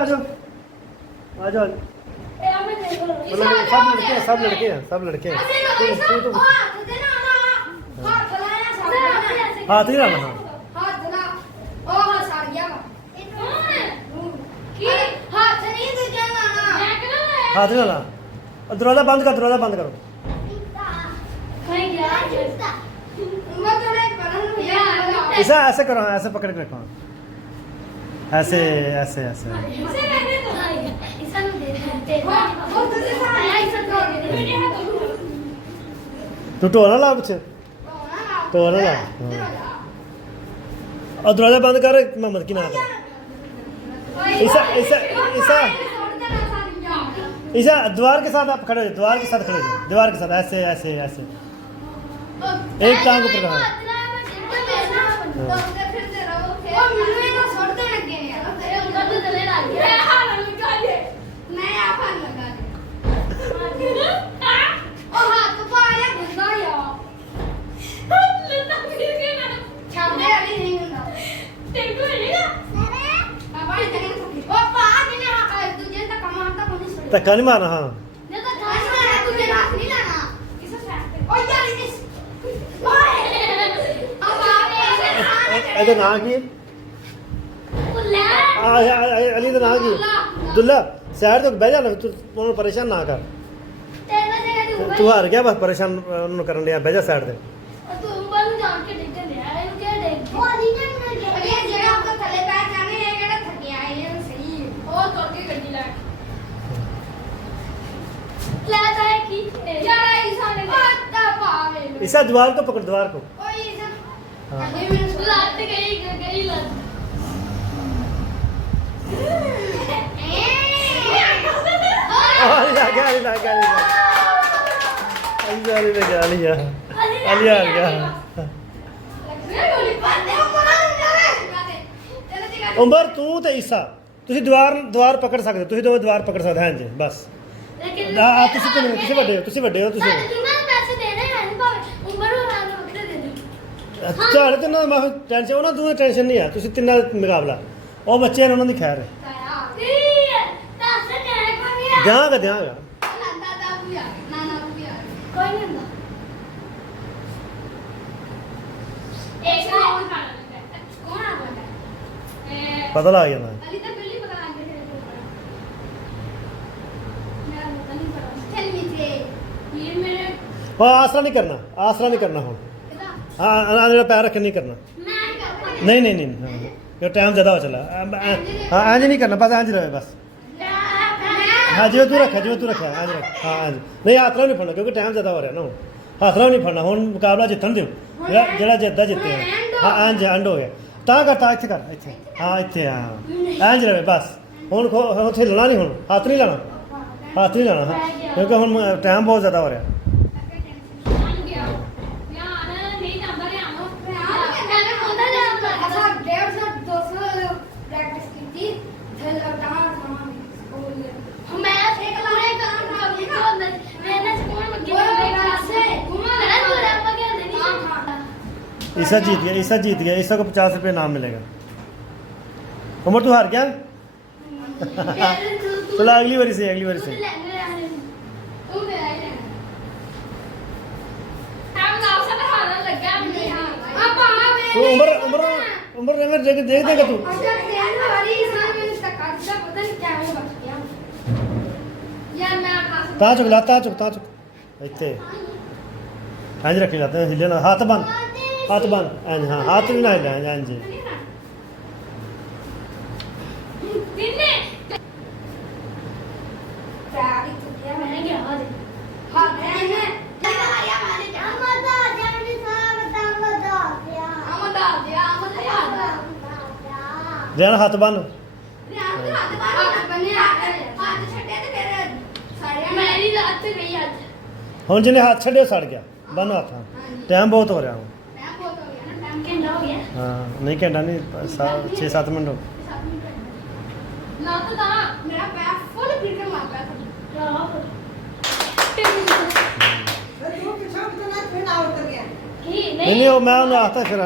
आ जाओ आ जाओ। मतलब सब लड़के हैं सब लड़के हैं। तू तो हाथ नहीं लाना। हाँ हाथ नहीं लाना। दरवाजा बंद कर, दरवाजा बंद करो। ऐसा ऐसे करो, ऐसे पकड़ के रखो, ऐसे ऐसे ऐसे। तू टोला ला कुछ, टोला ला। और दरवाजा बंद कर, मोहम्मद की ना कर। ऐसा ऐसा ऐसा ऐसा द्वार के साथ आप खड़े हो जाओ, द्वार के साथ खड़े हो जाओ, दीवार के साथ ऐसे ऐसे ऐसे। एक टांग ऊपर रखो। धक्का नहीं मारना। हाँ ना की अली तो ना की दुल्ला सैर तो बह जाना, तू परेशान ना कर। तू हार गया बस, परेशान करन लिया, बह जा साइड से। ऐसा द्वार को पकड़, द्वार को। उमर तू ते ईसा तुसी द्वार पकड़ सकते, तुसी दोवें द्वार पकड़ सकते हैं जी बस। तुसी वड्डे हो तुसी चल तिना मैं टेंशन उन्होंने दूर टेंशन नहीं है, तुसी तिना मुकाबला वो बच्चे ने उन्होंने खैर है ध्यान ध्यान पता लग जाना। आसरा नहीं करना, आसरा नहीं करना हूँ। हाँ जो पैर रखे नहीं करना, नहीं नहीं नहीं हाँ टाइम ज़्यादा हो चला। हाँ इंज नहीं करना, बस इंज रहे बस। हाँ जो तू रखा, जो तू रखा इंज रख। हाँ इंज नहीं, हाथरा नहीं फड़ना क्योंकि टाइम ज़्यादा हो रहा है ना। हाथरा नहीं फड़ना हूँ, मुकाबला जितन दो, जो जितदा जिते। हाँ इंज एंड हो गया। ता करता इतने कर, इतने हाँ इतने हाँ इंज रहे बस। हूँ उत्थे हिलना नहीं, हूँ हाथ नहीं लाना, हाथ नहीं लाना। हाँ क्योंकि हूँ टाइम बहुत ज़्यादा हो रहा है। ईसा जीत गया, ईसा जीत गया। ईसा को 50 रुपये इनाम मिलेगा। उमर तू हार गया। चलो अगली बारी से, अगली बारी से। तो उमर उमर उमर देख देगा तू। ता चुक ला, ता चुक, ता चुक इतने इंज रखी लाते हैं, हिले ना। हाथ बंद, हाथ बंद इंज। हाँ हाथ नहीं ना हिला इंज। ध्यान हाथ बंद। हूँ जिन्हें हाथ छड़े सड़ गया, बनो हाथ। टाइम बहुत हो रहा हूँ। हाँ नहीं घंटा नहीं, 6-7 मिनट हो। नहीं मैं उन्हें आता फिर